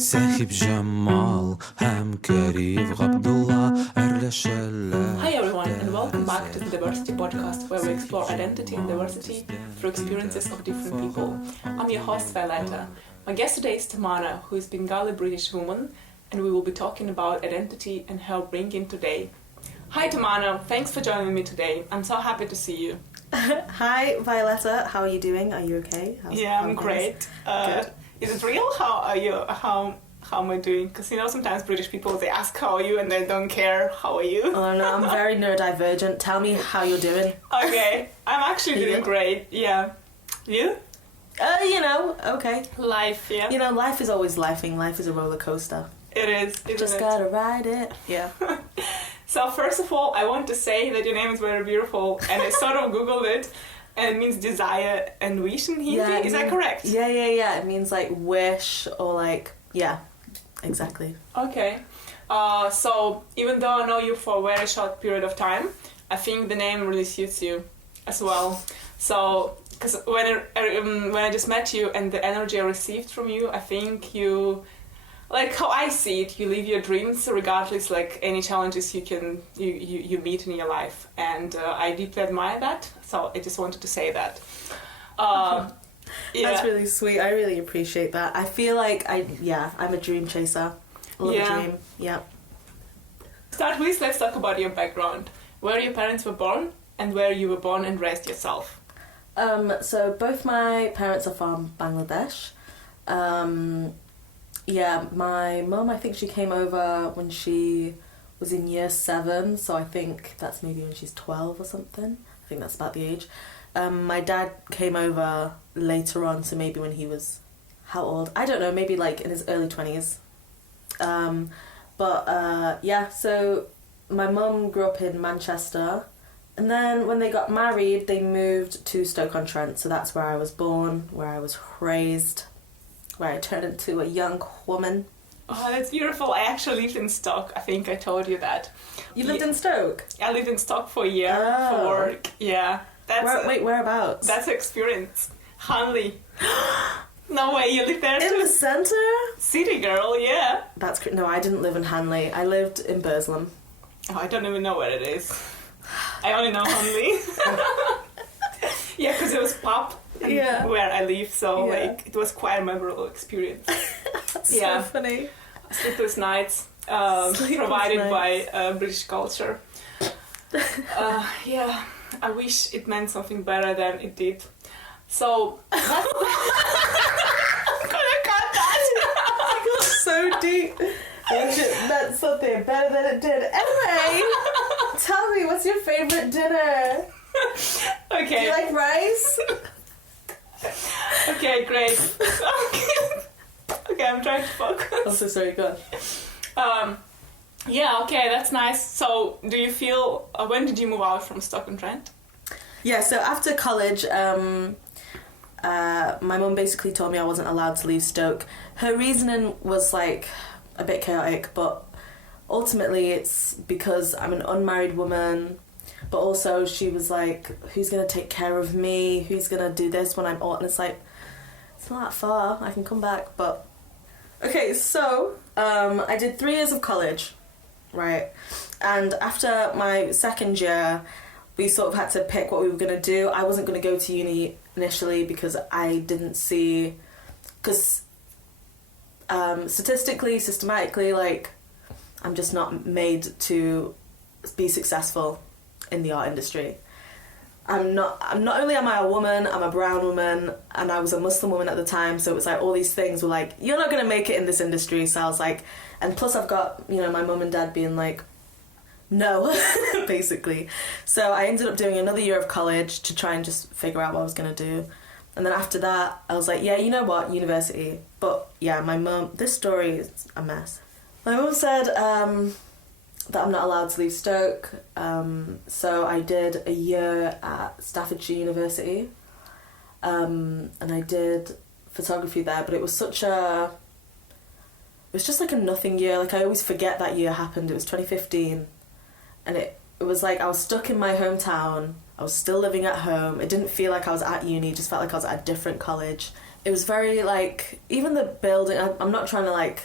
Сәхибҗамал һәм Кәрим Габдулла әрләшәләр. Hi everyone and welcome back to the Diversity Podcast where we explore identity and diversity through experiences of different people. I'm your host Violeta. My guest today is Tamana, who is Bengali-British woman, and we will be talking about identity and her upbringing today. Hi Tamana, thanks for joining me today. I'm so happy to see you. Hi Violeta, how are you doing? Are you okay? I'm great. Good. Is it real? How are you? How am I doing? Because sometimes British people, they ask how are you and they don't care how are you. Oh no, I'm very neurodivergent. Tell me how you're doing. Okay, I'm actually doing great. Yeah. You? Okay. Life, yeah. Life is always lifing. Life is a roller coaster. It is. Just gotta ride it. Yeah. So first of all, I want to say that your name is very beautiful, and I sort of googled it, and it means desire and wish in Hindi. Yeah, is that correct? Yeah. It means like wish or exactly. Okay. So even though I know you for a very short period of time, I think the name really suits you as well. So, because when I just met you and the energy I received from you, I think you, like how I see it, you live your dreams regardless like any challenges you meet in your life, and I deeply admire that. So I just wanted to say that. Yeah. That's really sweet. I really appreciate that. I feel like I'm a dream chaser. Love a dream. Yeah. Start with, let's talk about your background. Where your parents were born and where you were born and raised yourself. So both my parents are from Bangladesh. My mum, I think she came over when she was in year 7, so I think that's maybe when she's 12 or something. I think that's about the age. My dad came over later on, so maybe when he was, how old? I don't know, maybe like in his early 20s. So my mum grew up in Manchester, and then when they got married, they moved to Stoke-on-Trent, so that's where I was born, where I was raised, where I turned into a young woman. Oh, that's beautiful. I actually lived in Stoke. I think I told you that. You lived in Stoke? I lived in Stoke for a year for work. Yeah. Whereabouts? That's an experience. Hanley. No way, you lived there too? In the centre? City girl, yeah. No, I didn't live in Hanley. I lived in Burslem. Oh, I don't even know where it is. I only know Hanley. Yeah, because it was pub where I live, so it was quite a memorable experience. That's so funny. Sleepless nights provided by British culture. I wish it meant something better than it did. So I'm gonna cut that. I got so deep. It meant something better than it did. Anyway, tell me, what's your favourite dinner? Okay. Do you like rice? Okay, great. Okay, I'm trying to focus. I'm so sorry, go on. Okay, that's nice. So, do you feel... when did you move out from Stoke-on-Trent? Yeah, so after college, my mum basically told me I wasn't allowed to leave Stoke. Her reasoning was, like, a bit chaotic, but ultimately it's because I'm an unmarried woman, but also she was like, who's going to take care of me? Who's going to do this when I'm old? And it's like, it's not that far. I can come back, but... Okay, so I did 3 years of college, right? And after my second year, we sort of had to pick what we were going to do. I wasn't going to go to uni initially because I didn't see... Because statistically, systematically, like, I'm just not made to be successful in the art industry. I'm not only am I a woman, I'm a brown woman, and I was a Muslim woman at the time, so it was like all these things were like, you're not going to make it in this industry. So I was like, and plus I've got, my mum and dad being like, no, basically. So I ended up doing another year of college to try and just figure out what I was going to do. And then after that, I was like, yeah, you know what, university. But yeah, my mum, this story is a mess. My mum said that I'm not allowed to leave Stoke. So I did a year at Staffordshire University. And I did photography there, but it was just like a nothing year. Like, I always forget that year happened. It was 2015. And it was like I was stuck in my hometown. I was still living at home. It didn't feel like I was at uni. It just felt like I was at a different college it was very like, even the building, I'm not trying to like,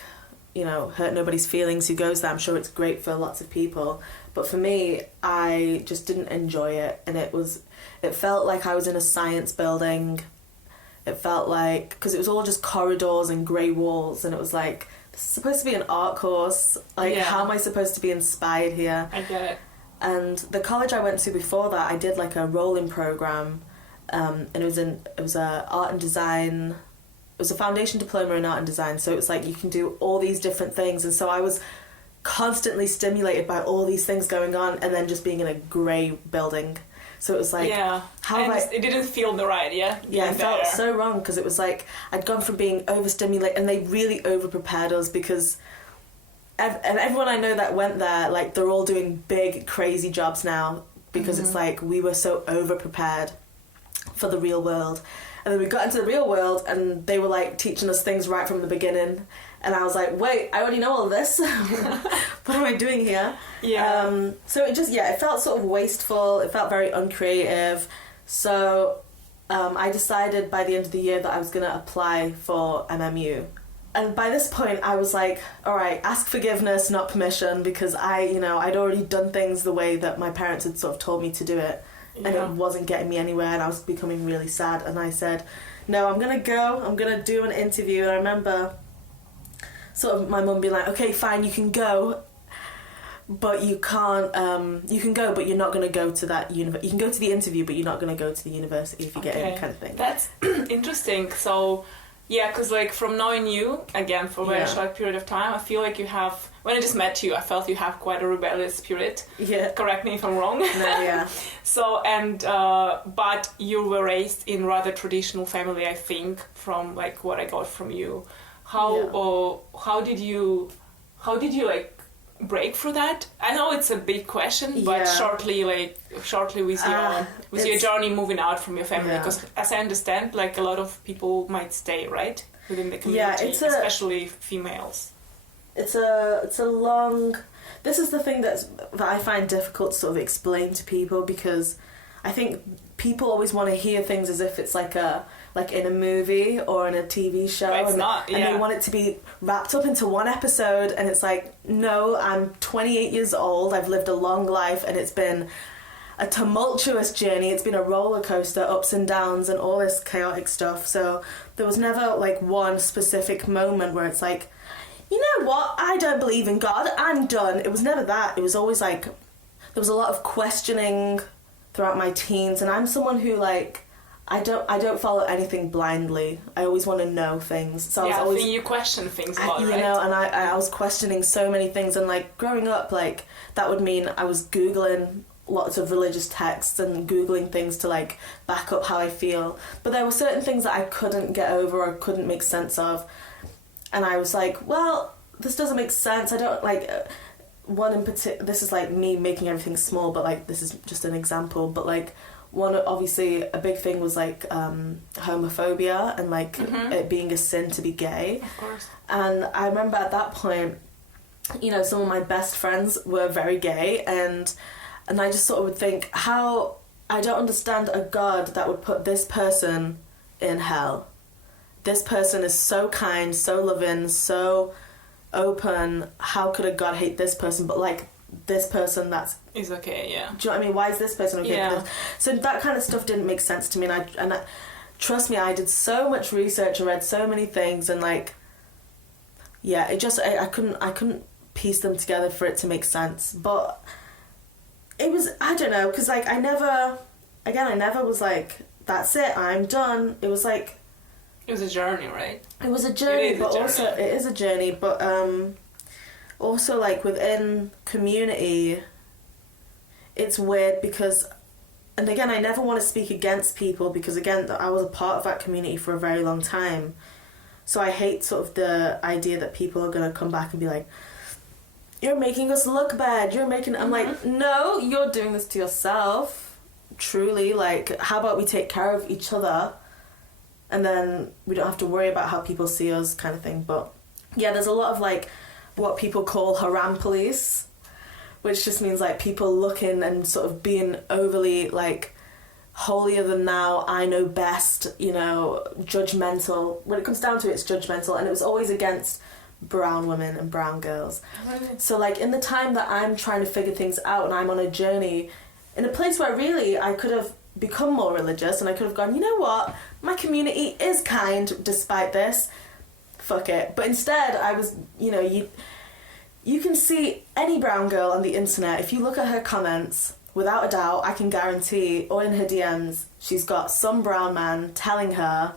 you know, hurt nobody's feelings who goes there. I'm sure it's great for lots of people, but for me, I just didn't enjoy it, and it felt like I was in a science building. It felt like, because it was all just corridors and grey walls, and it was like, this is supposed to be an art course, like how am I supposed to be inspired here? I get it. And the college I went to before that, I did like a rolling program, and it was a art and design. It was a foundation diploma in art and design, so it was like you can do all these different things, and so I was constantly stimulated by all these things going on, and then just being in a grey building. So it was like, it didn't feel the right, yeah, it felt so wrong, because it was like I'd gone from being overstimulated, and they really over-prepared us, because and everyone I know that went there, like, they're all doing big, crazy jobs now, because it's like we were so over-prepared for the real world. And then we got into the real world, and they were like teaching us things right from the beginning, and I was like, wait, I already know all this. What am I doing here? Yeah. So it just, it felt sort of wasteful. It felt very uncreative. So I decided by the end of the year that I was going to apply for MMU. And by this point, I was like, all right, ask forgiveness, not permission, because I'd already done things the way that my parents had sort of told me to do it. And it wasn't getting me anywhere, and I was becoming really sad. And I said, no, I'm going to go. I'm going to do an interview. And I remember sort of my mum being like, okay, fine, you can go, but you can't, you can go, but you're not going to go to that you can go to the interview, but you're not going to go to the university if you get in, kind of thing. That's interesting. So, yeah, because like from knowing you, again, for a very short period of time, I feel like you have, when I just met you, I felt you have quite a rebellious spirit. Yeah. Correct me if I'm wrong. No, yeah. So, and, but you were raised in rather traditional family, I think, from like what I got from you. How did you like break through that? I know it's a big question, but shortly with your journey moving out from your family, because as I understand, like a lot of people might stay right within the community, especially females. It's a long. This is the thing that I find difficult to sort of explain to people, because I think people always want to hear things as if it's like in a movie or in a TV show, and they want it to be wrapped up into one episode, and it's like, no, I'm 28 years old, I've lived a long life, and it's been a tumultuous journey, it's been a roller coaster, ups and downs and all this chaotic stuff. So there was never like one specific moment where it's like, you know what, I don't believe in God, I'm done. It was never that. It was always like, there was a lot of questioning throughout my teens, and I'm someone who like, I don't follow anything blindly. I always want to know things. So I think you question things a lot, you right? know, and I was questioning so many things, and like growing up, like that would mean I was Googling lots of religious texts and Googling things to like back up how I feel. But there were certain things that I couldn't get over or couldn't make sense of. And I was like, well, this doesn't make sense. I don't like one in particular. This is like me making everything small, but like this is just an example. But like one, obviously, a big thing was like homophobia and like it being a sin to be gay. Of course. And I remember at that point, you know, some of my best friends were very gay, and I just sort of would think, how I don't understand a God that would put this person in hell. This person is so kind, so loving, so open. How could a God hate this person? But like this person is okay, yeah. Do you know what I mean? Why is this person okay? Yeah. So that kind of stuff didn't make sense to me, and I, trust me, I did so much research and read so many things, and like, yeah, it just I couldn't piece them together for it to make sense. But it was, I don't know, because like I never was like, that's it, I'm done. It was like, it was a journey, right? It was a journey, but also it is a journey, but also like within community, it's weird because, and again, I never want to speak against people, because again, I was a part of that community for a very long time. So I hate sort of the idea that people are going to come back and be like, you're making us look bad, I'm like, no, you're doing this to yourself, truly. Like, how about we take care of each other, and then we don't have to worry about how people see us, kind of thing. But yeah, there's a lot of like what people call haram police, which just means like people looking and sort of being overly like holier than thou, I know best, you know, judgmental. When it comes down to it, it's judgmental, and it was always against brown women and brown girls. So like in the time that I'm trying to figure things out and I'm on a journey in a place where really I could have become more religious and I could have gone, you know what, my community is kind despite this, fuck it. But instead I was, you know, you can see any brown girl on the internet, if you look at her comments, without a doubt, I can guarantee, or in her DMs, she's got some brown man telling her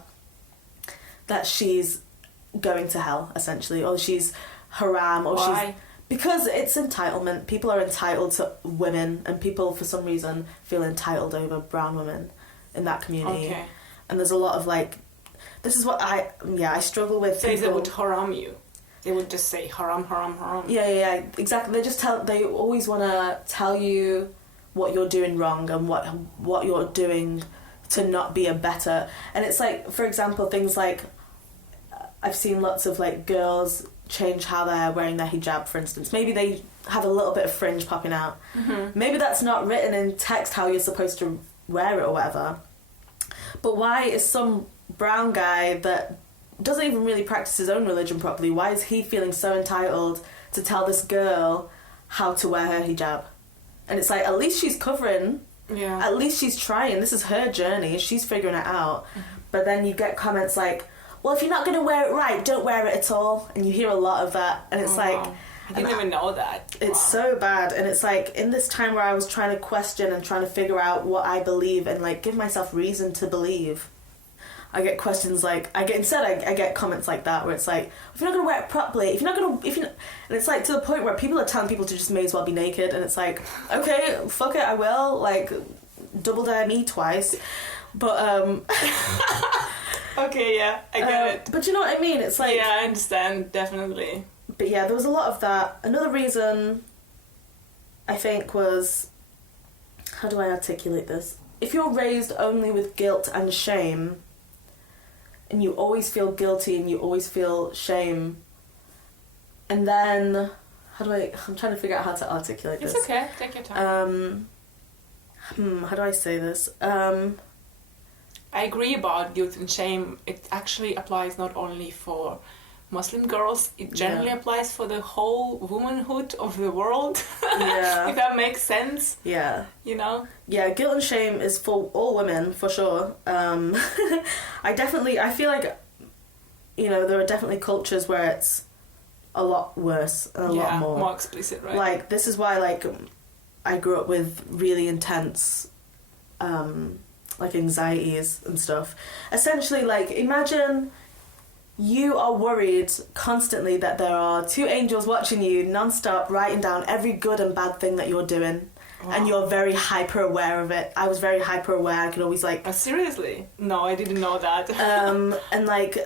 that she's going to hell, essentially, or she's haram, or Why? Because it's entitlement. People are entitled to women, and people, for some reason, feel entitled over brown women in that community. Okay. And there's a lot of, like, this is what I struggle with. So they people. would haram you. They would just say haram, haram, haram. Yeah, exactly. They always want to tell you what you're doing wrong and what you're doing to not be a better. And it's like, for example, things like, I've seen lots of like girls change how they're wearing their hijab, for instance. Maybe they have a little bit of fringe popping out. Mm-hmm. Maybe that's not written in text how you're supposed to wear it or whatever. But why is some brown guy that doesn't even really practice his own religion properly, why is he feeling so entitled to tell this girl how to wear her hijab? And it's like, at least she's covering. Yeah. At least she's trying. This is her journey. She's figuring it out. Mm-hmm. But then you get comments like, well, if you're not going to wear it right, don't wear it at all. And you hear a lot of that. And it's like... Wow. I didn't even know that. It's so bad. And it's like, in this time where I was trying to question and trying to figure out what I believe and like give myself reason to believe, I get questions like, I get comments like that where it's like, if you're not going to wear it properly, and it's like to the point where people are telling people to just may as well be naked, and it's like, okay, fuck it, I will, like, double dare me twice, but, okay, yeah, I get it. But you know what I mean, it's like... Yeah, I understand, definitely. But yeah, there was a lot of that. Another reason, I think, was, how do I articulate this? If you're raised only with guilt and shame, and you always feel guilty and you always feel shame, and then I'm trying to figure out how to articulate this. It's okay, take your time. How do I say this? I agree about guilt and shame. It actually applies not only for Muslim girls, it generally applies for the whole womanhood of the world. Yeah. If that makes sense. Yeah. You know? Yeah, guilt and shame is for all women, for sure. I feel like, you know, there are definitely cultures where it's a lot worse and a lot more explicit, right? Like, this is why, like, I grew up with really intense, like, anxieties and stuff. Essentially, like, imagine you are worried constantly that there are two angels watching you non-stop, writing down every good and bad thing that you're doing. Wow. And you're very hyper aware of it. I was very hyper aware. I could always like... seriously? No, I didn't know that. And like,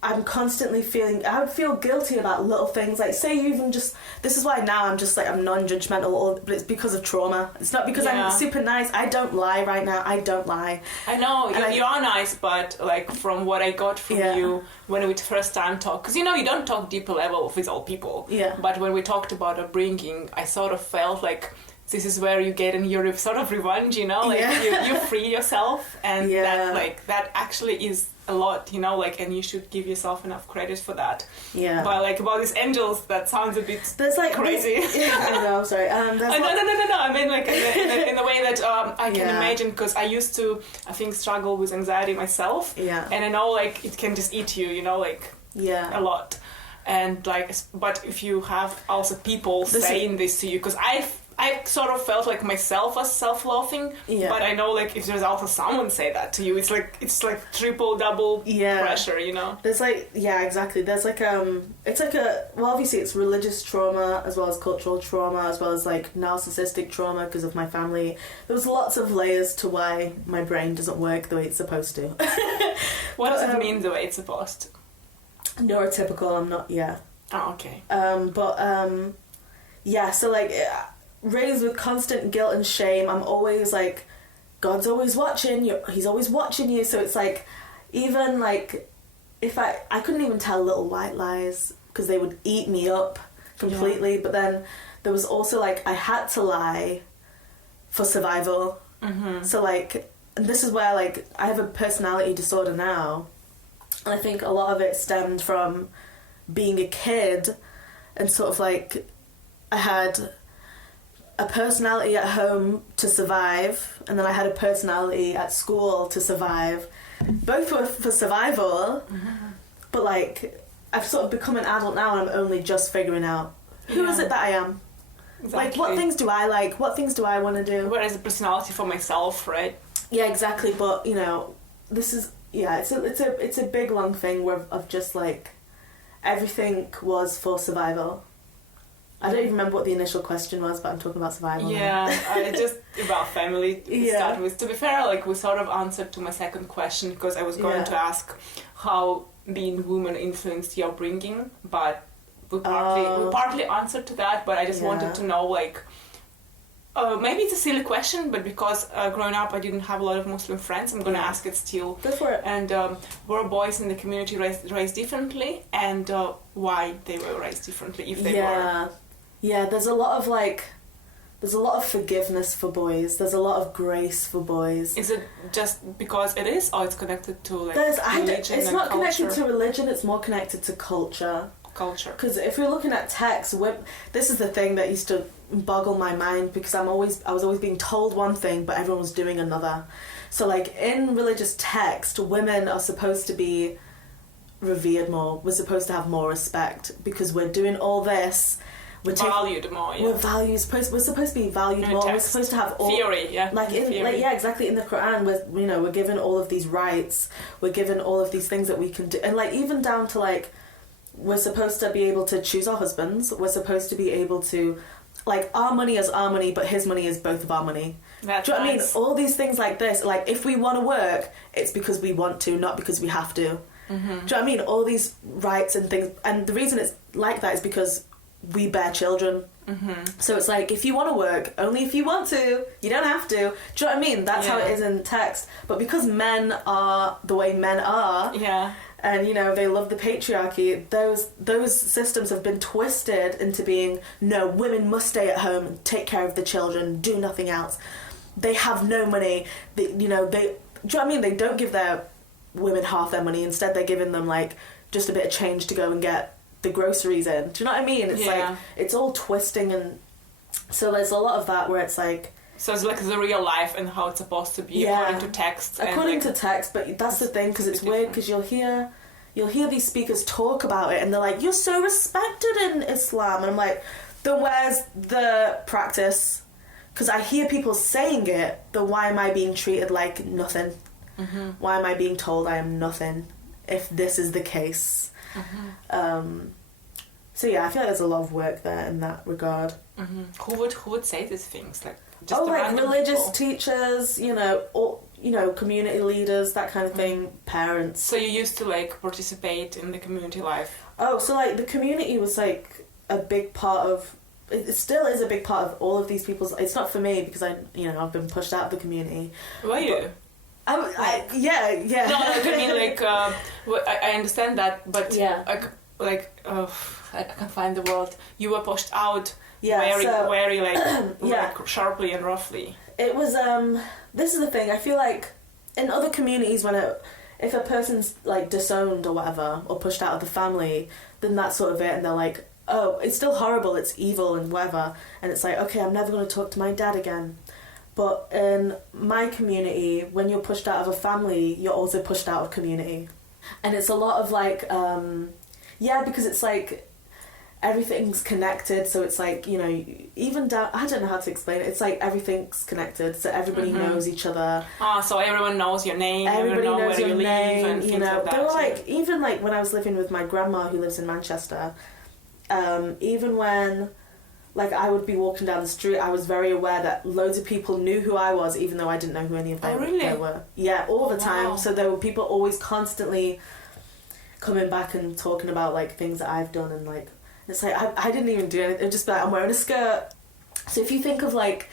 I'm constantly I would feel guilty about little things. Like, say you even just... This is why now I'm just like, I'm non-judgmental, but it's because of trauma. It's not because I'm super nice. I don't lie right now. I don't lie. I know, you are nice, but like from what I got from you when we first time talked, because you know, you don't talk deeper level with all people. Yeah. But when we talked about upbringing, I sort of felt like this is where you get in your sort of revenge, you know, like you free yourself, and that actually is a lot, you know, like, and you should give yourself enough credit for that. Yeah. But like about these angels, that sounds a bit crazy. I know, I'm sorry. No. I mean, like in the way that I can imagine, because I used to, I think, struggle with anxiety myself. Yeah. And I know, like, it can just eat you, you know, like a lot. And like, but if you have also people saying this to you, because I sort of felt like myself was self-loathing, but I know, like, if there's also someone say that to you, it's like triple, double pressure, you know? There's like, exactly. There's like, it's like well, obviously it's religious trauma as well as cultural trauma as well as like narcissistic trauma because of my family. There's lots of layers to why my brain doesn't work the way it's supposed to. What does it mean the way it's supposed to? Neurotypical, I'm not, Oh, okay. So like... raised with constant guilt and shame, I'm always like, God's always watching, he's always watching you, so it's like, even like, if I couldn't even tell little white lies, because they would eat me up completely, but then there was also like, I had to lie for survival, so like, and this is where, like, I have a personality disorder now, and I think a lot of it stemmed from being a kid, and sort of like I had a personality at home to survive, and then I had a personality at school to survive. Both were for survival, but like I've sort of become an adult now, and I'm only just figuring out who is it that I am. Exactly. Like, what things do I like? What things do I want to do? What is the personality for myself, right? Yeah, exactly. But you know, this is it's a big long thing where of just like everything was for survival. I don't even remember what the initial question was, but I'm talking about survival. Yeah, just about family to Yeah. start with. To be fair, like we sort of answered to my second question because I was going to ask how being woman influenced your upbringing, but we partly answered to that. But I just wanted to know, like, maybe it's a silly question, but because growing up I didn't have a lot of Muslim friends, I'm gonna ask it still. Go for it. And were boys in the community raised differently, and why they were raised differently, if they were? Yeah, there's a lot of forgiveness for boys. There's a lot of grace for boys. Is it just because it is, or it's connected to like religion? It's not connected to religion. It's more connected to culture. Because if you're looking at texts, this is the thing that used to boggle my mind, because I was always being told one thing, but everyone was doing another. So like in religious text, women are supposed to be revered more. We're supposed to have more respect because we're doing all this. We're valued more. Yeah. We're supposed to be valued more. We're supposed to have all theory. Yeah. Exactly. In the Quran, we're given all of these rights. We're given all of these things that we can do, and like even down to like we're supposed to be able to choose our husbands. We're supposed to be able to, like, our money is our money, but his money is both of our money. That's do you know what I mean? nice. All these things like this, like if we want to work, it's because we want to, not because we have to. Mm-hmm. Do you know what I mean? All these rights and things, and the reason it's like that is because we bear children. Mm-hmm. So it's like, if you want to work, only if you want to, you don't have to. Do you know what I mean? That's how it is in text. But because men are the way men are, and you know they love the patriarchy, those systems have been twisted into being, no, women must stay at home and take care of the children, do nothing else. They have no money. Do you know what I mean? They don't give their women half their money. Instead, they're giving them like just a bit of change to go and get the groceries in. Do you know what I mean? It's like it's all twisting, and so there's a lot of that where it's like, so it's like the real life and how it's supposed to be according to text. According to text, but that's the thing, because it's weird, because you'll hear these speakers talk about it, and they're like, "You're so respected in Islam," and I'm like, "Then where's the practice?" Because I hear people saying it, then why am I being treated like nothing? Mm-hmm. Why am I being told I am nothing if this is the case? Mm-hmm. So yeah, I feel like there's a lot of work there in that regard. Mm-hmm. Who would say these things? Like just like religious people? Teachers, community leaders, that kind of thing, parents. So you used to like participate in the community life? Oh, so like the community was like a big part of. It still is a big part of all of these people's. It's not for me because I've been pushed out of the community. Were you? Yeah. No, I mean like I understand that, but I can't find the word. You were pushed out. Yeah, very like sharply and roughly. It was this is the thing, I feel like in other communities if a person's like disowned or whatever, or pushed out of the family, then that's sort of it, and they're like, oh, it's still horrible, it's evil and whatever, and it's like, okay, I'm never going to talk to my dad again. But in my community, when you're pushed out of a family, you're also pushed out of community. And it's a lot of like because it's like everything's connected, so it's like, even down, I don't know how to explain it, it's like everything's connected, so everybody knows each other. So everyone knows your name, everybody knows where your you name, live, and things like that. There were like, even like when I was living with my grandma who lives in Manchester, even when like I would be walking down the street, I was very aware that loads of people knew who I was, even though I didn't know who any of them were. Yeah, all the time. Wow. So there were people always constantly coming back and talking about like things that I've done, and like it's like I didn't even do anything. It would just be like, I'm wearing a skirt. So if you think of like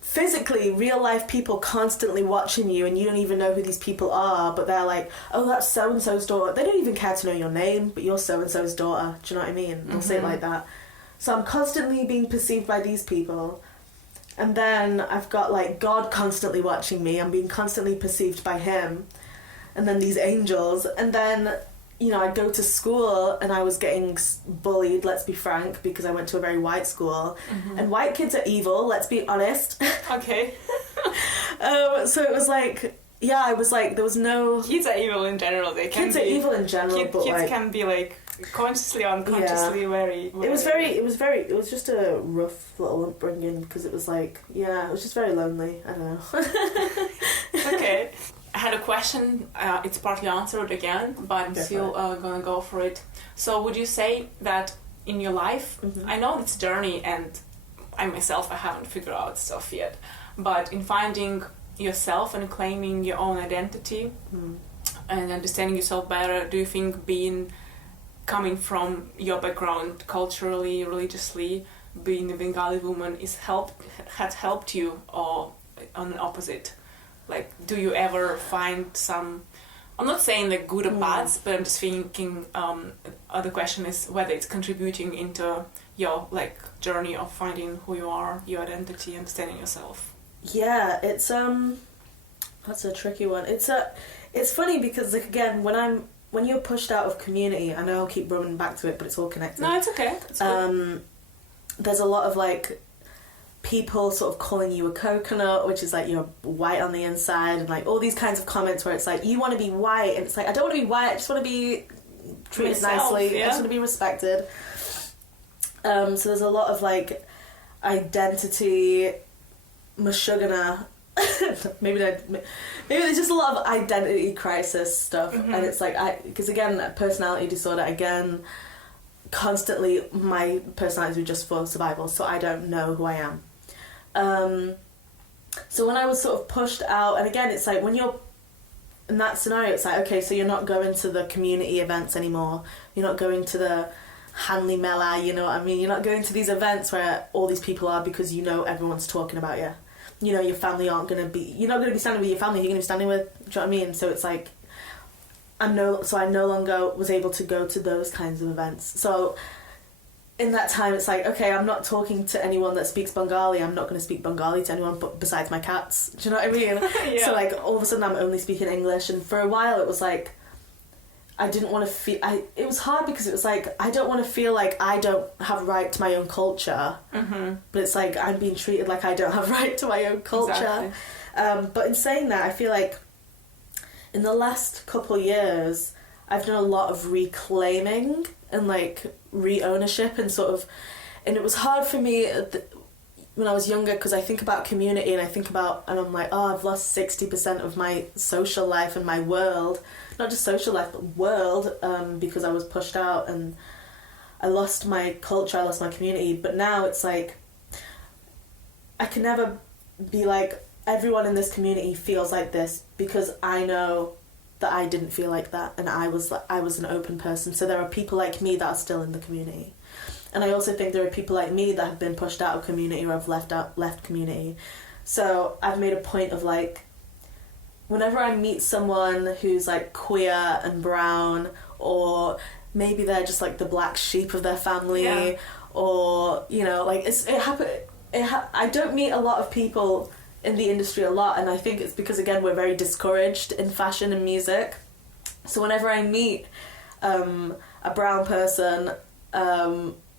physically real life people constantly watching you, and you don't even know who these people are, but they're like, oh, that's so and so's daughter. They don't even care to know your name, but you're so and so's daughter. Do you know what I mean? They'll say it like that. So I'm constantly being perceived by these people, And then I've got like God constantly watching me. I'm being constantly perceived by him. And then these angels. And then, you know, I'd go to school and I was getting bullied, let's be frank, because I went to a very white school. And white kids are evil, let's be honest. Okay. So it was like, yeah, I was like, there was no... Kids are evil in general. Kids are evil in general, but kids like... can be like consciously, unconsciously very... It was just a rough little upbringing because it was like, yeah, it was just very lonely. I don't know. Okay. I had a question. It's partly answered again, but I'm still gonna go for it. So would you say that in your life, I know it's a journey and I myself, I haven't figured out stuff yet, but in finding yourself and claiming your own identity and understanding yourself better, do you think coming from your background culturally, religiously, being a Bengali woman has helped you, or on the opposite? Like, do you ever find some... I'm not saying like good or bad, but I'm just thinking the question is whether it's contributing into your like journey of finding who you are, your identity, understanding yourself. Yeah, it's that's a tricky one. It's funny because like again, when you're pushed out of community, I know I'll keep running back to it, but it's all connected. No, it's okay. It's good. There's a lot of like people sort of calling you a coconut, which is like you're white on the inside, and like all these kinds of comments where it's like you want to be white, and it's like I don't want to be white. I just want to be treated nicely. Yeah. I just want to be respected. So there's a lot of like identity. Mashugana. maybe there's just a lot of identity crisis stuff, and it's like because again, personality disorder, again, constantly my personality was just for survival, so I don't know who I am. So when I was sort of pushed out, and again, it's like when you're in that scenario, it's like, okay, so you're not going to the community events anymore, you're not going to the Hanley Mela, you know what I mean, you're not going to these events where all these people are because you know everyone's talking about you. You know, your family you're not going to be standing with your family, you're going to be standing with, do you know what I mean? So it's like, I no longer was able to go to those kinds of events. So in that time, it's like, okay, I'm not talking to anyone that speaks Bengali, I'm not going to speak Bengali to anyone but besides my cats, do you know what I mean? Yeah. So like, all of a sudden I'm only speaking English, and for a while it was like, I didn't want to feel... it was hard because it was like, I don't want to feel like I don't have right to my own culture. But it's like, I'm being treated like I don't have right to my own culture. Exactly. But in saying that, I feel like in the last couple of years, I've done a lot of reclaiming and like re-ownership and sort of... And it was hard for me when I was younger because I think about community and I'm like, oh, I've lost 60% of my social life and my world. Not just social life, but world, because I was pushed out and I lost my culture, I lost my community. But now it's like, I can never be like, everyone in this community feels like this because I know that I didn't feel like that and I was an open person. So there are people like me that are still in the community. And I also think there are people like me that have been pushed out of community or have left community. So I've made a point of like, whenever I meet someone who's like queer and brown, or maybe they're just like the black sheep of their family, or you know, like I don't meet a lot of people in the industry a lot, and I think it's because again we're very discouraged in fashion and music. So whenever I meet a brown person,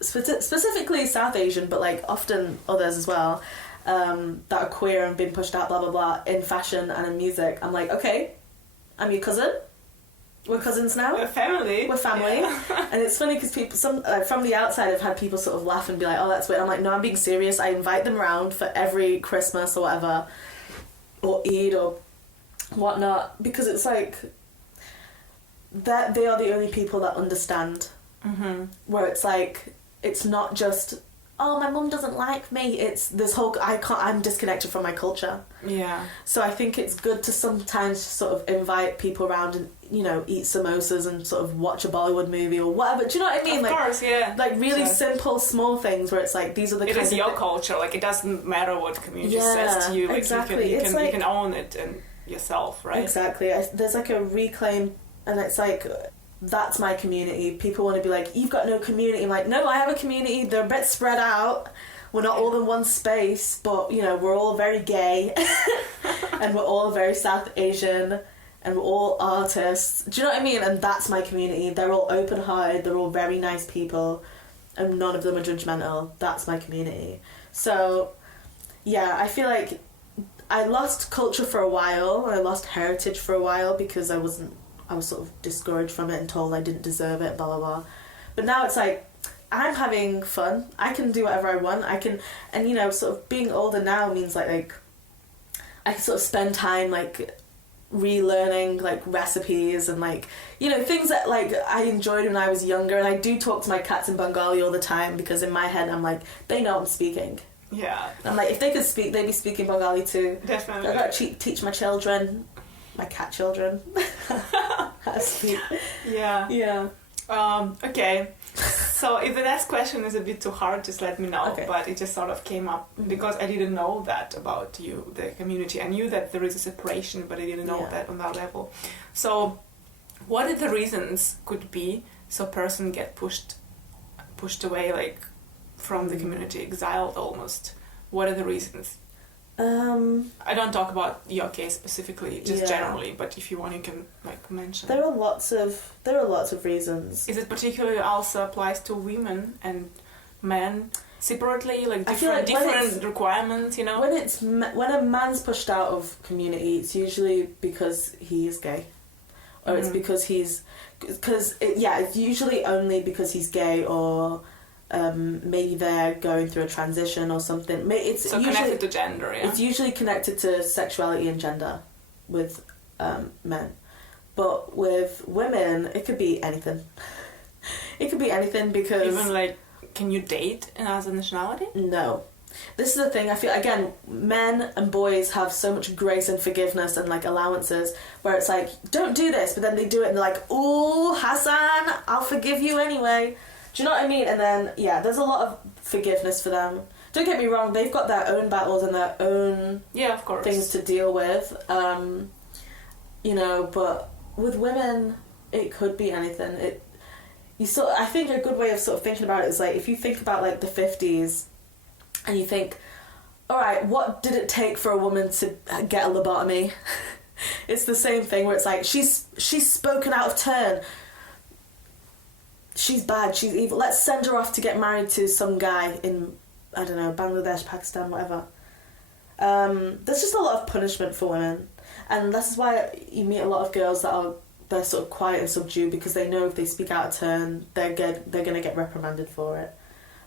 specifically South Asian, but like often others as well, that are queer and been pushed out, blah blah blah, in fashion and in music, I'm like, okay, I'm your cousin. We're cousins now. We're family. Yeah. And it's funny because people, from the outside, have had people sort of laugh and be like, "Oh, that's weird." I'm like, "No, I'm being serious. I invite them around for every Christmas or whatever, or Eid or whatnot, because it's like that they are the only people that understand." Where it's like, it's not just, oh, my mum doesn't like me. It's this whole, I'm disconnected from my culture. Yeah. So I think it's good to sometimes sort of invite people around and, you know, eat samosas and sort of watch a Bollywood movie or whatever. Do you know what I mean? Of course, yeah. Like really simple, small things where it's like, these are the kinds of... It is your culture. Like, it doesn't matter what community says to you. Like, exactly. You can own it and yourself, right? Exactly. There's like a reclaim, and it's like... That's my community. People want to be like, you've got no community. I'm like, no, I have a community. They're a bit spread out. we're not all in one space, but, you know, we're all very gay and we're all very South Asian and we're all artists. Do you know what I mean? And that's my community. They're all open-hearted, they're all very nice people, and none of them are judgmental. That's my community. So, yeah, I feel like I lost culture for a while, I lost heritage for a while because I was sort of discouraged from it and told I didn't deserve it, blah, blah, blah. But now it's like, I'm having fun. I can do whatever I want. And, you know, sort of being older now means like I can sort of spend time, like, relearning, like, recipes and, like, you know, things that, like, I enjoyed when I was younger. And I do talk to my cats in Bengali all the time because in my head I'm like, they know I'm speaking. Yeah. I'm like, if they could speak, they'd be speaking Bengali too. Definitely. I've got to teach my children, my cat children, how to speak. Yeah. Yeah. Okay. So if the next question is a bit too hard, just let me know. Okay. But it just sort of came up because I didn't know that about you, the community. I knew that there is a separation, but I didn't know that on that level. So what are the reasons could be so a person get pushed away, like, from the community, exiled almost? What are the reasons? I don't talk about your case specifically, just generally, but if you want, you can, like, mention. There are lots of reasons. Is it particularly also applies to women and men separately, like I feel like different requirements, you know? When a man's pushed out of community, it's usually because he is gay, or it's because it's usually only because he's gay, or maybe they're going through a transition or something. It's so usually connected to gender, yeah? It's usually connected to sexuality and gender with men. But with women, it could be anything. It could be anything because... Even, like, can you date another nationality? No. This is the thing, I feel, again, men and boys have so much grace and forgiveness and, like, allowances where it's like, don't do this, but then they do it and they're like, ooh, Hassan, I'll forgive you anyway. Do you know what I mean? And then, yeah, there's a lot of forgiveness for them. Don't get me wrong, they've got their own battles and their own of course, things to deal with. You know, but with women, it could be anything. I think a good way of sort of thinking about it is, like, if you think about, like, the 50s and you think, alright, what did it take for a woman to get a lobotomy? It's the same thing where it's like, she's spoken out of turn. She's bad, she's evil. Let's send her off to get married to some guy in, I don't know, Bangladesh, Pakistan, whatever. There's just a lot of punishment for women. And this is why you meet a lot of girls they're sort of quiet and subdued because they know if they speak out of turn, they're going to get reprimanded for it.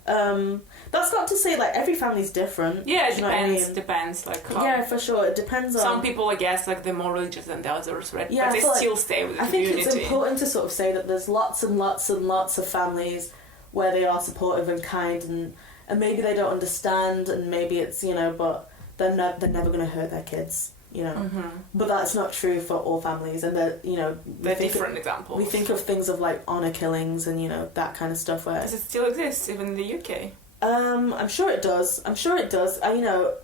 That's not to say, like, every family's different. Yeah, it depends, like, how... Yeah, for sure, it depends on... Some people, I guess, like, they're more religious than the others, right? Yeah, but they still stay with the community. I think it's important to sort of say that there's lots and lots and lots of families where they are supportive and kind, and maybe they don't understand, and maybe it's, you know, but they're never going to hurt their kids, you know. Mm-hmm. But that's not true for all families, and they're, you know... They're different examples. We think of things of, like, honour killings and, you know, that kind of stuff where... Does it still exist, even in the UK? I'm sure it does. I know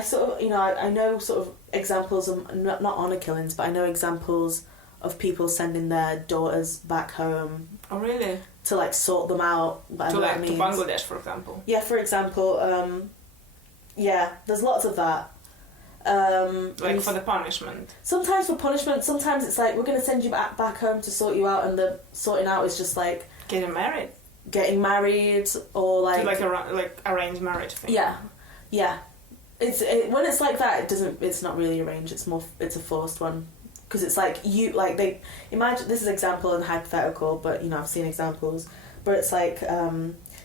sort of examples of, not honour killings, but I know examples of people sending their daughters back home. Oh, really? To, like, sort them out, whatever that means. To Bangladesh, for example. Yeah, for example, there's lots of that. Like, for the punishment? Sometimes for punishment, sometimes it's like, we're going to send you back home to sort you out, and the sorting out is just, like... Getting married, or like... like arranged marriage thing. Yeah. When it's like that, it's not really arranged, it's a forced one. Because it's like, they... Imagine, this is example and hypothetical, but, you know, I've seen examples, where it's like,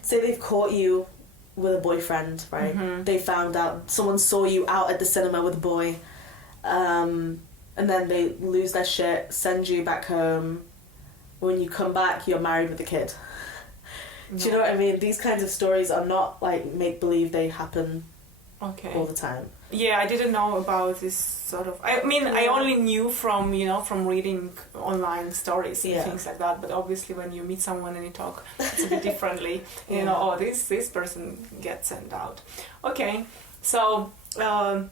say they've caught you with a boyfriend, right? Mm-hmm. They found out, someone saw you out at the cinema with a boy, and then they lose their shit, send you back home. When you come back, you're married with a kid. No. Do you know what I mean? These kinds of stories are not, like, make-believe, they happen all the time. Yeah, I didn't know about this sort of... I mean, I only knew from reading online stories and things like that, but obviously when you meet someone and you talk, it's a bit differently. You know, this person gets sent out. Okay, so I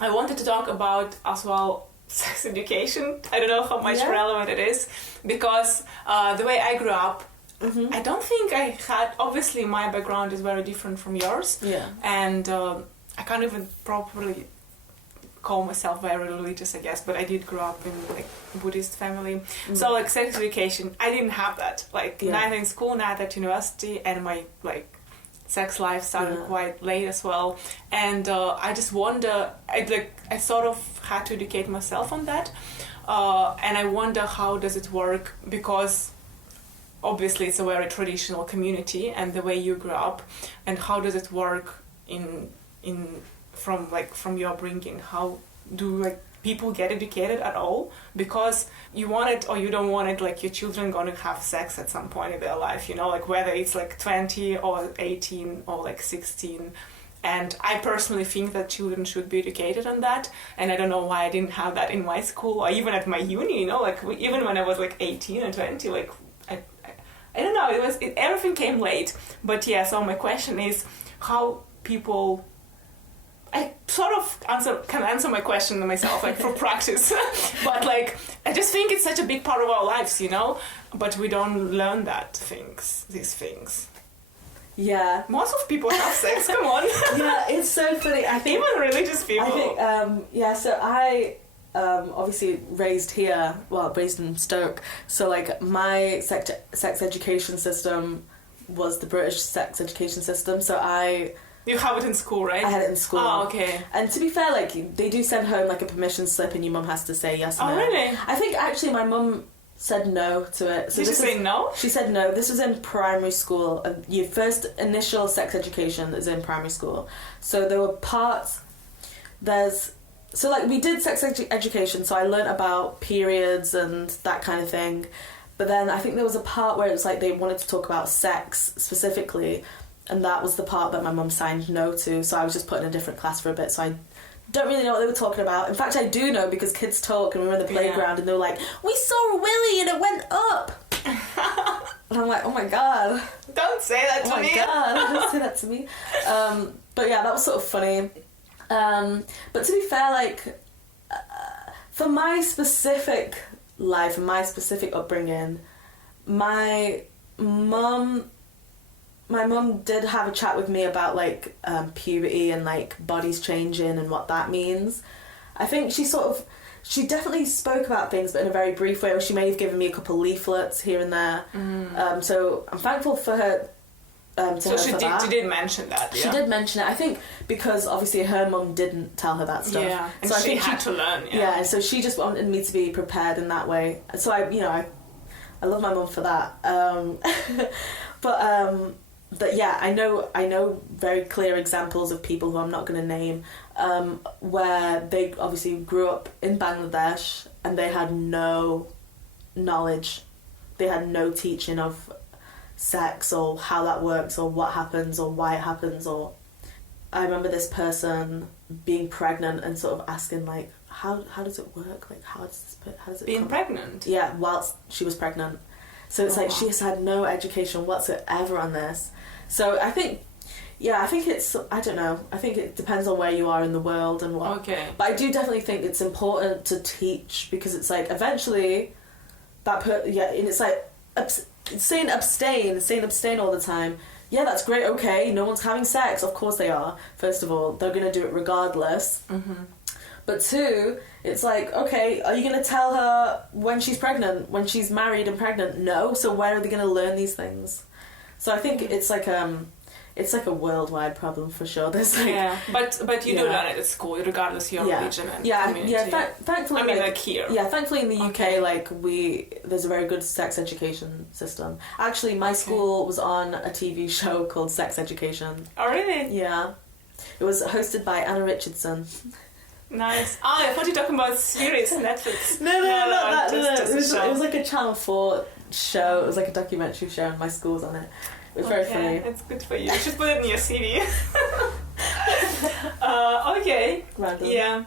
wanted to talk about, as well, sex education. I don't know how much relevant it is, because the way I grew up, I don't think I had. Obviously, my background is very different from yours. Yeah. And I can't even properly call myself very religious, I guess, but I did grow up in like Buddhist family. So like sex education, I didn't have that. Like neither in school, neither at university, and my like sex life started quite late as well. And I just wonder, I sort of had to educate myself on that. And I wonder how does it work, because obviously it's a very traditional community and the way you grew up, and how does it work in from your upbringing? How do like people get educated at all? Because you want it or you don't want it, like your children gonna have sex at some point in their life, you know, like whether it's like 20 or 18 or like 16. And I personally think that children should be educated on that, and I don't know why I didn't have that in my school or even at my uni, you know, like even when I was like 18 and 20, like I don't know, everything came late. But yeah, so my question is how people, I sort of can answer my question myself, like for practice, but like I just think it's such a big part of our lives, you know, but we don't learn these things. Yeah. Most of people have sex, come on. Yeah, it's so funny. I think even religious people. I think, so I obviously raised in Stoke, so like my sex education system was the British sex education system, so You have it in school, right? I had it in school. Oh, okay. And to be fair, like, they do send home, like, a permission slip and your mum has to say yes or no. Oh, really? I think, actually, my mum said no to it. So Did she say no? She said no. This was in primary school. Your first initial sex education is in primary school. So there were parts... So, like, we did sex education, so I learnt about periods and that kind of thing. But then I think there was a part where it was, like, they wanted to talk about sex specifically... And that was the part that my mum signed no to, so I was just put in a different class for a bit, so I don't really know what they were talking about. In fact, I do know, because kids talk, and we were in the playground, and they were like, we saw a willy and it went up! And I'm like, oh my god. Don't say that to me! Oh my god, don't say that to me. But yeah, that was sort of funny. But to be fair, like, for my specific life, and my specific upbringing, my mum did have a chat with me about, like, puberty and, like, bodies changing and what that means. I think she definitely spoke about things, but in a very brief way, or she may have given me a couple leaflets here and there. So I'm thankful for her, So she did mention that, yeah? She did mention it, I think, because obviously her mum didn't tell her that stuff. Yeah, and so she had to learn, Yeah, so she just wanted me to be prepared in that way. So I love my mum for that. But yeah, I know very clear examples of people who I'm not going to name, where they obviously grew up in Bangladesh and they had no knowledge, they had no teaching of sex or how that works or what happens or why it happens. Or I remember this person being pregnant and sort of asking, like, how does it work? Like, how does it being pregnant? Yeah, whilst she was pregnant. So it's like she has had no education whatsoever on this. So I think it's, I don't know, I think it depends on where you are in the world and what. Okay. But I do definitely think it's important to teach, because it's like eventually and it's like saying abstain all the time. Yeah, that's great, okay, no one's having sex, of course they are. First of all, they're going to do it regardless. Mm-hmm. But two, it's like, okay, are you going to tell her when she's pregnant, when she's married and pregnant? No. So where are they going to learn these things? So I think it's like a worldwide problem for sure. There's like, but you do learn it at school, regardless of your religion and community. Thankfully, I mean, like here. Yeah, thankfully in the UK, like there's a very good sex education system. Actually, my school was on a TV show called Sex Education. Oh really? Yeah, it was hosted by Anna Richardson. Nice. Oh, I thought you were talking about series on Netflix. No, not that. It was like a Channel 4 show. It was like a documentary show, and my school was on it. It was very funny. It's good for you. You should put it in your CV. Okay. Random. Yeah.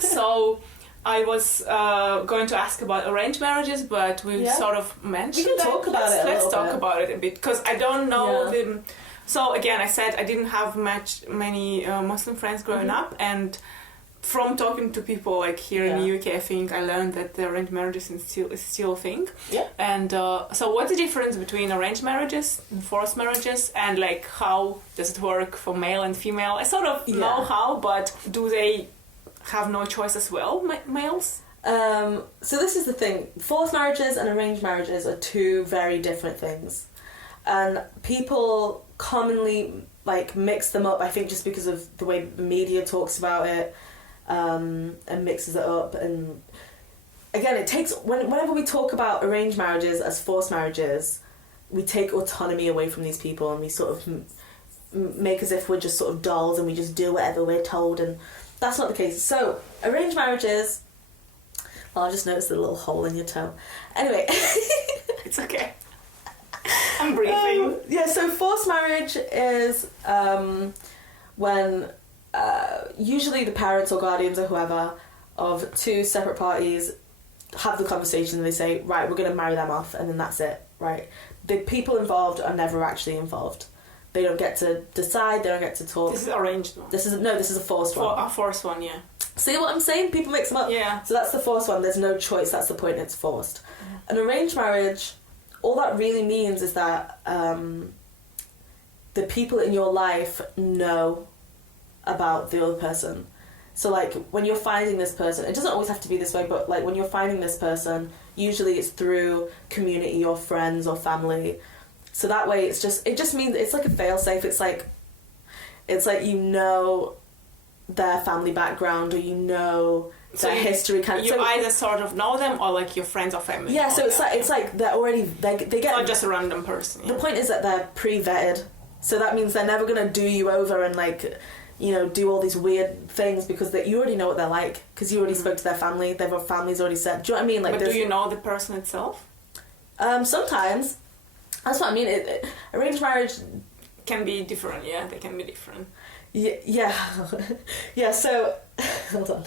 So I was going to ask about arranged marriages, but we've sort of mentioned we can that. Talk about it. Let's talk about it a bit, because I don't know the. So again, I said I didn't have many Muslim friends growing up, and from talking to people like here in Yeah. the UK, I think I learned that the arranged marriages is still a thing. Yeah. And so what's the difference between arranged marriages and forced marriages, and like how does it work for male and female? I sort of know how, but do they have no choice as well, males? So this is the thing. Forced marriages and arranged marriages are two very different things. And people commonly like mix them up, I think just because of the way the media talks about it, and mixes it up. And again, it takes whenever we talk about arranged marriages as forced marriages, we take autonomy away from these people, and we sort of make as if we're just sort of dolls and we just do whatever we're told, and that's not the case. So arranged marriages, well, I just noticed a little hole in your toe. Anyway. It's okay. I'm breathing. So forced marriage is when usually the parents or guardians or whoever of two separate parties have the conversation and they say, right, we're going to marry them off, and then that's it, right? The people involved are never actually involved. They don't get to decide, they don't get to talk. This is arranged one. This is a forced one. A forced one, yeah. See what I'm saying? People mix them up. Yeah. So that's the forced one. There's no choice. That's the point. It's forced. An arranged marriage, all that really means is that the people in your life know about the other person. So like when you're finding this person, it doesn't always have to be this way, but like when you're finding this person, usually it's through community or friends or family. So that way it just means it's like a fail-safe. It's like you know their family background, or you know their history kind of. You either sort of know them or like your friends or family. Yeah, so it's like they're already they get. Not just a random person. The point is that they're pre-vetted, so that means they're never gonna do you over and like, you know, do all these weird things because you already know what they're like because you already spoke to their family. Their family's already said. Do you know what I mean? Like, but do you know the person itself? Sometimes. That's what I mean. Arranged marriage can be different. Yeah, they can be different. Yeah. Yeah. So hold on.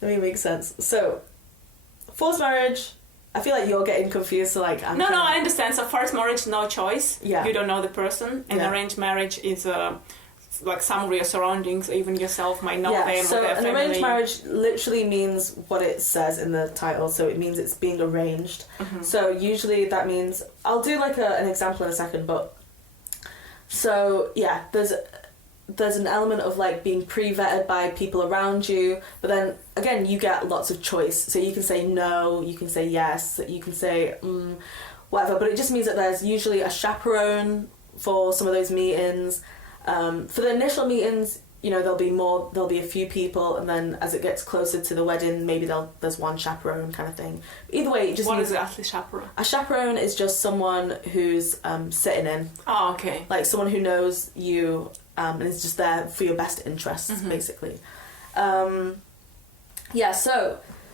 Let me make sense. So forced marriage. I feel like you're getting confused. So like, No, I understand. So forced marriage, no choice. Yeah. You don't know the person, and arranged marriage is like some of your surroundings, even yourself might know them. So or their an family. arranged marriage literally means what it says in the title. So it means it's being arranged. Mm-hmm. So usually that means I'll do like an example in a second, but so yeah, there's an element of like being pre-vetted by people around you, but then again you get lots of choice. So you can say no, you can say yes, you can say whatever, but it just means that there's usually a chaperone for some of those meetings. For the initial meetings, you know, there'll be a few people, and then as it gets closer to the wedding, maybe there's one chaperone kind of thing. Either way, it just What means is actually chaperone? a chaperone is just someone who's sitting in. Oh, okay. Like someone who knows you and is just there for your best interests, basically. So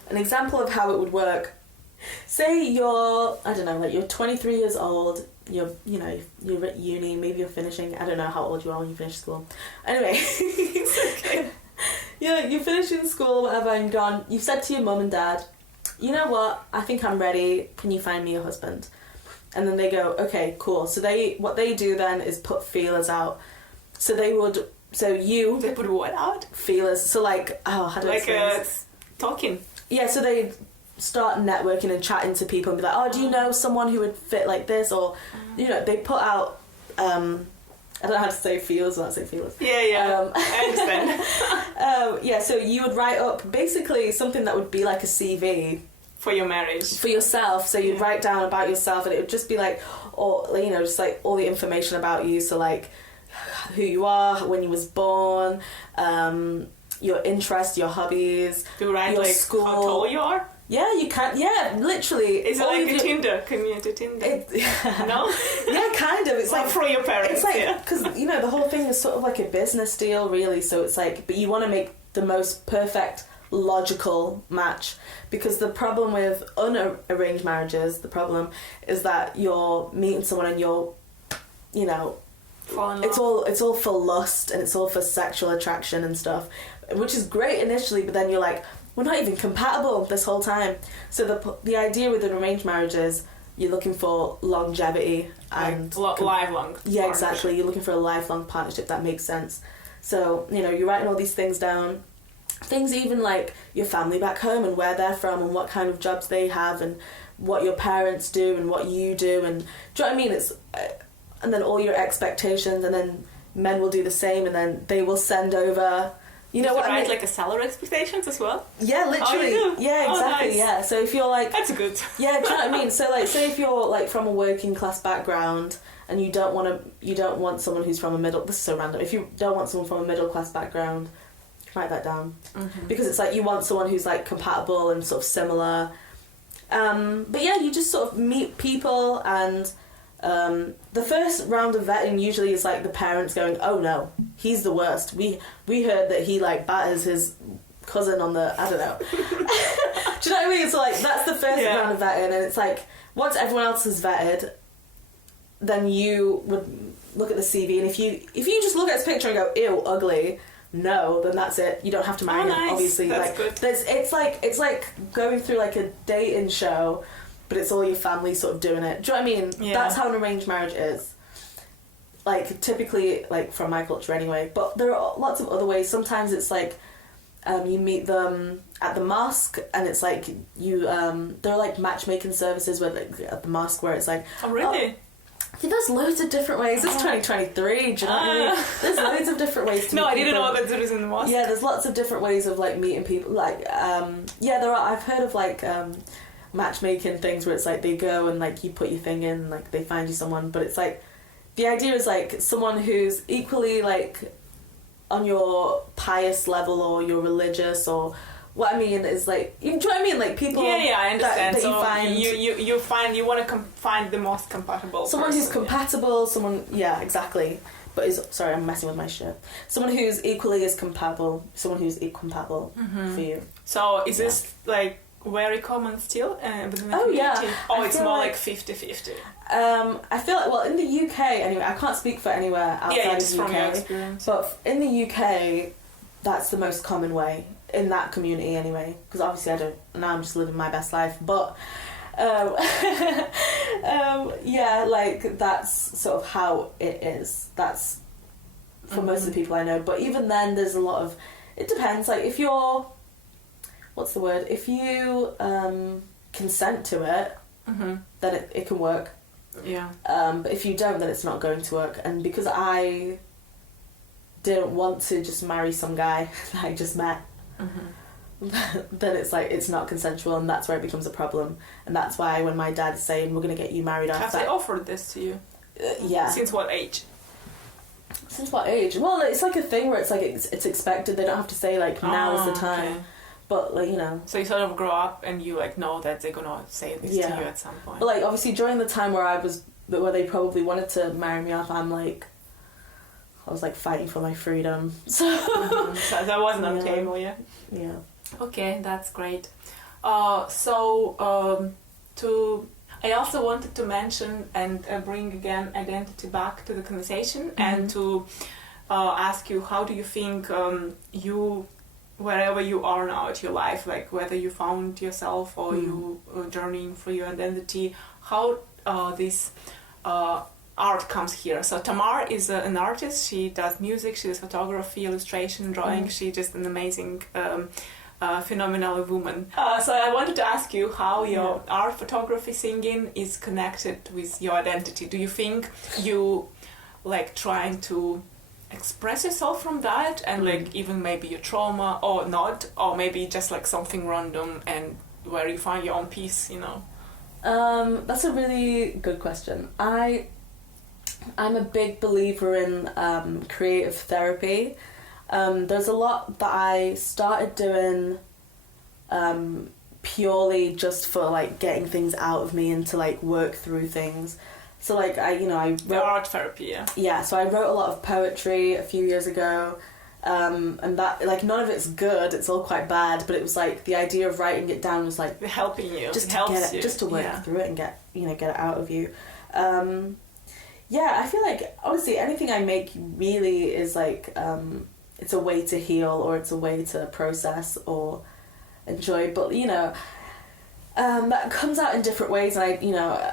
an example of how it would work. Say you're 23 years old. You're at uni. Maybe you're finishing. I don't know how old you are when you finish school. Anyway, Okay. you're finishing school, whatever, and gone. You've said to your mum and dad, you know what? I think I'm ready. Can you find me a husband? And then they go, okay, cool. So what they do then is put feelers out. So they put what out? Feelers. So like, how do I explain this? Talking. Yeah, so they start networking and chatting to people and be like, oh, do you know someone who would fit like this? Or, you know, they put out, I don't know how to say feelers without saying feelers. Yeah, I understand. So you would write up basically something that would be like a CV. For your marriage. For yourself. So you'd write down about yourself, and it would just be like, just like all the information about you. So like who you are, when you was born, your interests, your hobbies, Do you write your like school. how tall you are? Yeah, you can. Yeah, literally. Is it like a Tinder? Can you do Tinder? No? Yeah, kind of. It's like for your parents. It's like because the whole thing is sort of like a business deal, really. So it's like, but you want to make the most perfect, logical match, because the problem with unarranged marriages, the problem is that you're meeting someone and you're, it's all for lust and it's all for sexual attraction and stuff, which is great initially, but then you're like, we're not even compatible this whole time. So the idea with an arranged marriage is you're looking for longevity and lifelong. Yeah, exactly. You're looking for a lifelong partnership that makes sense. So you're writing all these things down. things even like your family back home and where they're from and what kind of jobs they have and what your parents do and what you do, and do you know what I mean? It's and then all your expectations, and then men will do the same, and then they will send over, you know what I mean? Like a salary expectations as well? Yeah, literally. Oh, you do? Yeah, exactly. Nice. Yeah. So if you're like, That's good. yeah, do you know what I mean? So like, say if you're like from a working class background and you don't want someone who's from a middle. This is so random. If you don't want someone from a middle class background, write that down, because it's like you want someone who's like compatible and sort of similar. But yeah, you just sort of meet people, and the first round of vetting usually is like the parents going, "Oh no, he's the worst. We heard that he like batters his cousin on the, I don't know." Do you know what I mean? So like that's the first round of vetting, and it's like once everyone else is vetted, then you would look at the CV, and if you just look at his picture and go, "Ew, ugly," no, then that's it. You don't have to marry him. Nice. Obviously, that's like good. it's like going through like a dating show, but it's all your family sort of doing it. Do you know what I mean? Yeah. That's how an arranged marriage is. Like typically, like from my culture anyway. But there are lots of other ways. Sometimes it's like you meet them at the mosque, and it's like you there are like matchmaking services where like at the mosque where it's like, Oh, really? yeah, there's loads of different ways. It's 2023, do you know what I mean? There's loads of different ways to meet No, I didn't people. know that there is in the mosque. Yeah, there's lots of different ways of like meeting people. Like, yeah, there are. I've heard of like matchmaking things where it's like they go and like you put your thing in, and, like they find you someone, but it's like the idea is like someone who's equally like on your pious level or your religious, or what I mean is like, you know what I mean, like people. Yeah, I understand. That so you find you want to find the most compatible. someone person, who's compatible, someone, yeah, exactly. But is, sorry, I'm messing with my shirt. Someone who's equally as compatible, someone who's compatible for you. So is this like very common still within the Oh, community? yeah. Oh, I it's feel more like- like 50-50. I feel like, well, in the UK anyway, I can't speak for anywhere outside Yeah, of just the from your UK. experience. But in the UK, that's the most common way in that community anyway. Because obviously now I'm just living my best life. But yeah, like that's sort of how it is. That's for most of the people I know. But even then, there's a lot of, it depends. Like if you're, what's the word? If you consent to it, then it can work. Yeah. But if you don't, then it's not going to work. And because I didn't want to just marry some guy that I just met, then it's like it's not consensual, and that's where it becomes a problem. And that's why when my dad's saying we're going to get you married Have after, they offered this to you? yeah. Since what age? Since what age? Well, it's like a thing where it's like it's expected. They don't have to say like now is the time. Okay. But like, you know. So you sort of grow up and you like know that they're gonna say this to Yeah. you at some point. But like obviously during the time where they probably wanted to marry me off, I was like fighting for my freedom. So So that wasn't on the Yeah. table, yeah. yeah. Okay, that's great. I also wanted to mention and bring again identity back to the conversation and to ask you, how do you think you, wherever you are now at your life, like whether you found yourself or you journeying for your identity, how this art comes here. So Tamar is an artist. She does music, she does photography, illustration, drawing. She's just an amazing phenomenal woman. So I wanted to ask you how your art, photography, singing is connected with your identity. Do you think you like trying to express yourself from that and like even maybe your trauma or not, or maybe just like something random and where you find your own peace, you know? That's a really good question. I'm a big believer in creative therapy. There's a lot that I started doing purely just for like getting things out of me and to like work through things. So like I The wrote, art therapy, yeah. yeah, so I wrote a lot of poetry a few years ago, and that like none of it's good, it's all quite bad, but it was like the idea of writing it down was like Helping you. just It to helps get it, you. just to work Yeah. through it and get it out of you. Yeah, I feel like honestly anything I make really is like it's a way to heal, or it's a way to process or enjoy, but that comes out in different ways. And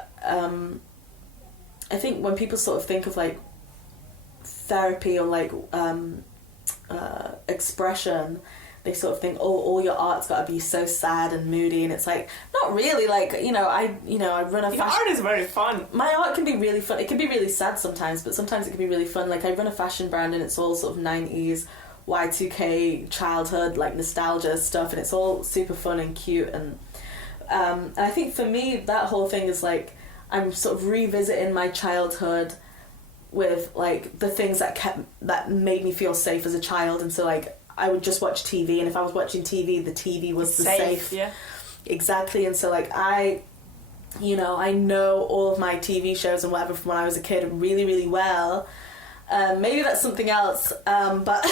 I think when people sort of think of like therapy or like expression, they sort of think, oh, all your art's got to be so sad and moody, and it's like, not really. Like, I run a Your art is very fun. My art can be really fun. It can be really sad sometimes, but sometimes it can be really fun. Like, I run a fashion brand, and it's all sort of 90s Y2K childhood, like, nostalgia stuff, and it's all super fun and cute, and I think for me that whole thing is like, I'm sort of revisiting my childhood with like the things that made me feel safe as a child. And so like I would just watch TV, and if I was watching TV, the TV was the safe. Yeah, exactly. And so like I know all of my TV shows and whatever from when I was a kid really, really well. Maybe that's something else, but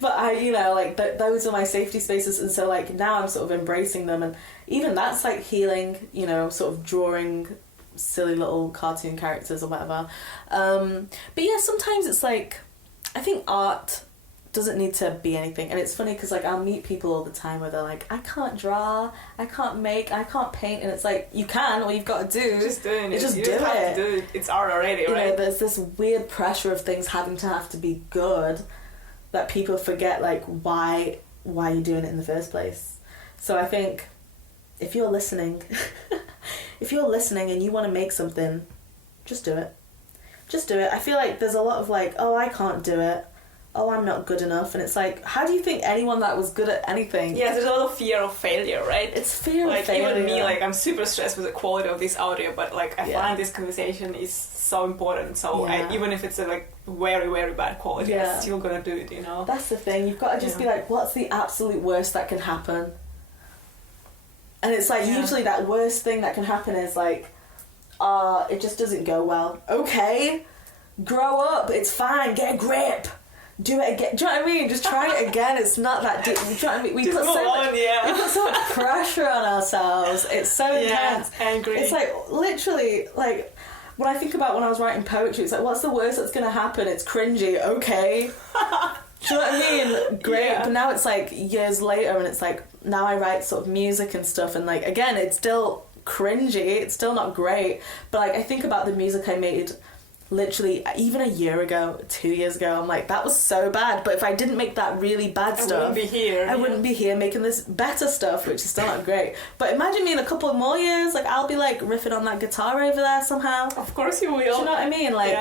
but those are my safety spaces, and so like now I'm sort of embracing them, and even that's like healing, sort of drawing silly little cartoon characters or whatever. But yeah, sometimes it's like, I think art doesn't need to be anything, and it's funny because like I'll meet people all the time where they're like, I can't draw, I can't make, I can't paint, and it's like, you can, all you've got to do just doing it. Just you do don't have it. to do it. It's art already, right? There's this weird pressure of things having to be good that people forget like why you're doing it in the first place. So I think if you're listening and you want to make something, just do it. I feel like there's a lot of like, oh, I can't do it, oh, I'm not good enough, and it's like, how do you think anyone that was good at anything? Yeah, there's a lot of fear of failure, right? It's fear of failure. Even me, like, I'm super stressed with the quality of this audio, but like I find this conversation is so important, so even if it's a like very, very bad quality, I'm still gonna do it, That's the thing, you've got to just be like, what's the absolute worst that can happen? And it's like, usually that worst thing that can happen is like, it just doesn't go well. Okay, grow up, it's fine, get a grip. Do it again. Do you know what I mean? Just try it again. It's not that deep. Do you know what I mean? We put so much pressure on ourselves. It's so intense. Angry. It's like literally like when I think about when I was writing poetry, it's like, what's the worst that's gonna happen? It's cringy. Okay. Do you know what I mean? Great. Yeah. But now it's like years later, and it's like now I write sort of music and stuff, and like again, it's still cringy. It's still not great. But like I think about the music I made. Literally even a year ago, 2 years ago, I'm like, that was so bad, but if I didn't make that really bad stuff, I wouldn't be here making this better stuff, which is still not great. But imagine me in a couple of more years, like I'll be like riffing on that guitar over there somehow. Of course you will. Do you know what I mean? Like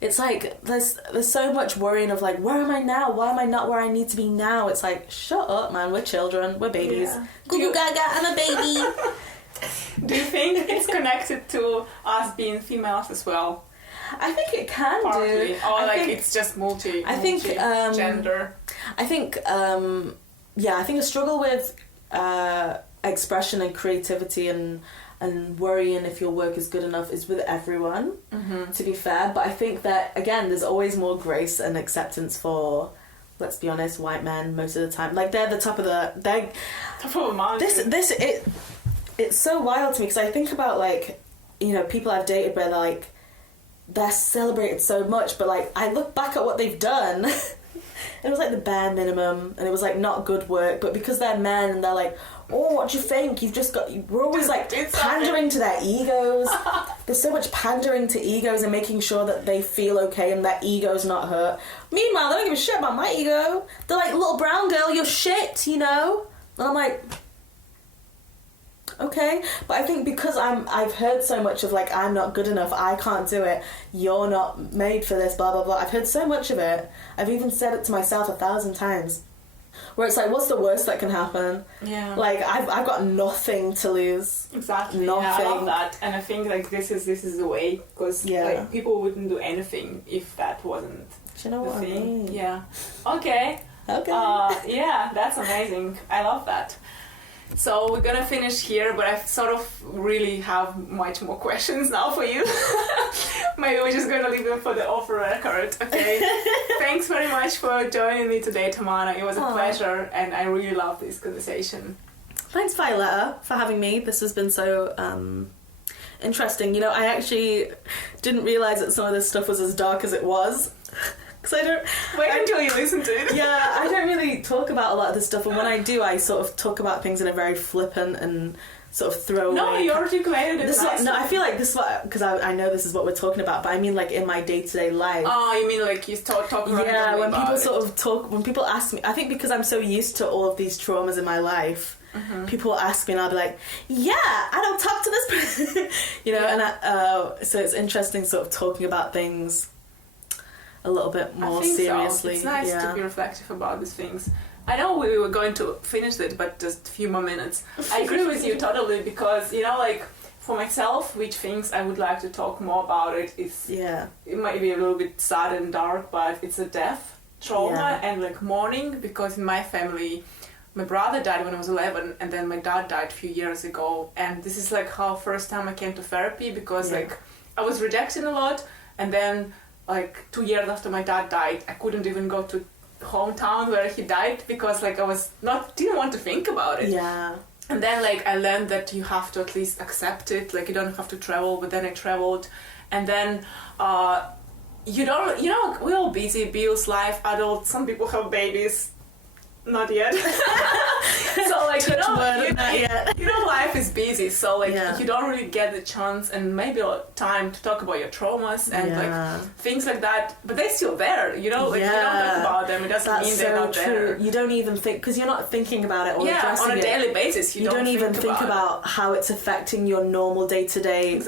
it's like there's so much worrying of like, where am I now? Why am I not where I need to be now? It's like, shut up, man, we're children, we're babies. Goo goo gaga, I'm a baby. Do you think it's connected to us being females as well? I think it can partly. do. Or like it's just multi-gender. I think I think a struggle with expression and creativity and worrying if your work is good enough is with everyone, to be fair. But I think that again, there's always more grace and acceptance for, let's be honest, white men most of the time. Like they're the top of the mountain. It's so wild to me because I think about like, people I've dated where they're like, they're celebrated so much, but like I look back at what they've done it was like the bare minimum, and it was like not good work, but because they're men and they're like, oh, what do you think, we're always like pandering to their egos. There's so much pandering to egos and making sure that they feel okay and their ego's not hurt. Meanwhile, they don't give a shit about my ego. They're like, little brown girl, you're shit, and I'm like, okay. But I think because I've heard so much of like, I'm not good enough, I can't do it, you're not made for this, blah blah blah. I've heard so much of it. I've even said it to myself 1,000 times, where it's like, what's the worst that can happen? Yeah. Like I've got nothing to lose. Exactly. Nothing. Yeah, I love that, and I think like this is the way, because like people wouldn't do anything if that wasn't. Do you know what I mean? Yeah. Okay. Yeah, that's amazing. I love that. So we're gonna finish here, but I sort of really have much more questions now for you. Maybe we're just gonna leave them for the off-record, okay? Thanks very much for joining me today, Tamana. It was a pleasure, and I really love this conversation. Thanks, Violetta, for having me. This has been so interesting. I actually didn't realise that some of this stuff was as dark as it was. because I don't. Wait until you listen to it. Yeah, I don't really talk about a lot of this stuff, and when I do, I sort of talk about things in a very flippant and sort of throwaway. No, you articulated it nicely. No, I feel like this is what, because I know this is what we're talking about, but I mean like in my day-to-day life. Oh, you mean like you talk Yeah, when people it. sort of talk, when people ask me, I think because I'm so used to all of these traumas in my life, people ask me and I'll be like, yeah, I don't talk to this person, you know, and so it's interesting sort of talking about things a little bit more seriously. So. It's nice to be reflective about these things. I know we were going to finish it, but just a few more minutes. I agree with you totally, because, you know, like, for myself, which things I would like to talk more about it might be a little bit sad and dark, but it's a death trauma and, like, mourning, because in my family, my brother died when I was 11, and then my dad died a few years ago, and this is, like, how first time I came to therapy, because, like, I was rejected a lot, and then, like, 2 years after my dad died, I couldn't even go to hometown where he died, because like I didn't want to think about it. Yeah. And then like I learned that you have to at least accept it, like you don't have to travel, but then I traveled, and then you don't, you know, we're all busy, bills, life, adults, some people have babies, not yet. So like you know life is busy, so like you don't really get the chance and maybe time to talk about your traumas and like things like that, but they're still there, you know, like you don't talk about them, it doesn't mean they're not there. You don't even think, because you're not thinking about it or addressing on a daily basis, you don't even think about how it's affecting your normal day-to-day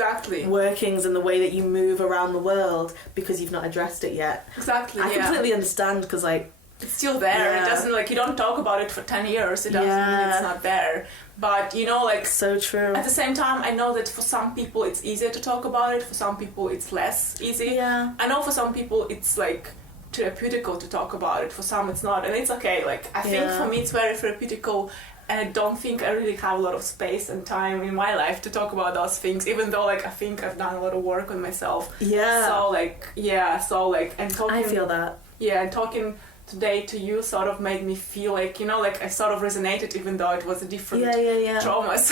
workings and the way that you move around the world, because you've not addressed it yet. I completely understand, because like it's still there. It doesn't, like, you don't talk about it for 10 years. It doesn't mean it's not there. But, you know, like... So true. At the same time, I know that for some people it's easier to talk about it. For some people it's less easy. Yeah. I know for some people it's, like, therapeutical to talk about it. For some it's not. And it's okay. Like, I think for me it's very therapeutical. And I don't think I really have a lot of space and time in my life to talk about those things. Even though, like, I think I've done a lot of work on myself. Yeah. So, like, and talking... I feel that. Yeah, and talking... today to you sort of made me feel like, you know, like I sort of resonated, even though it was a different traumas.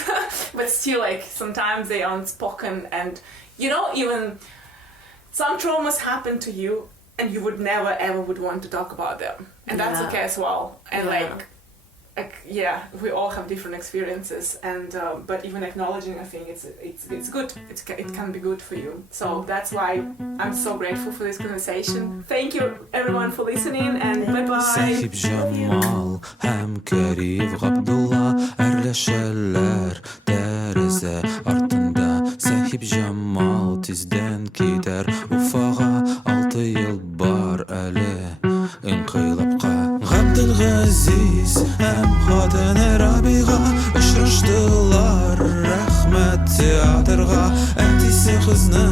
But still, like, sometimes they are unspoken, and, you know, even some traumas happen to you and you would never ever would want to talk about them, and that's okay as well. And like we all have different experiences, and but even acknowledging, I think it's good. It can be good for you. So that's why I'm so grateful for this conversation. Thank you everyone for listening, and bye bye. Сәхибҗамал һәм Кәрим Габдулла әрләшәләр тәрәзә артында. Сәхибҗамал тиздән китәр Уфага, 6 ел бар әле инкыйлабка. Газиз һәм хатыны Рабига очраштылар рәхмәт театрга, әтисе кызны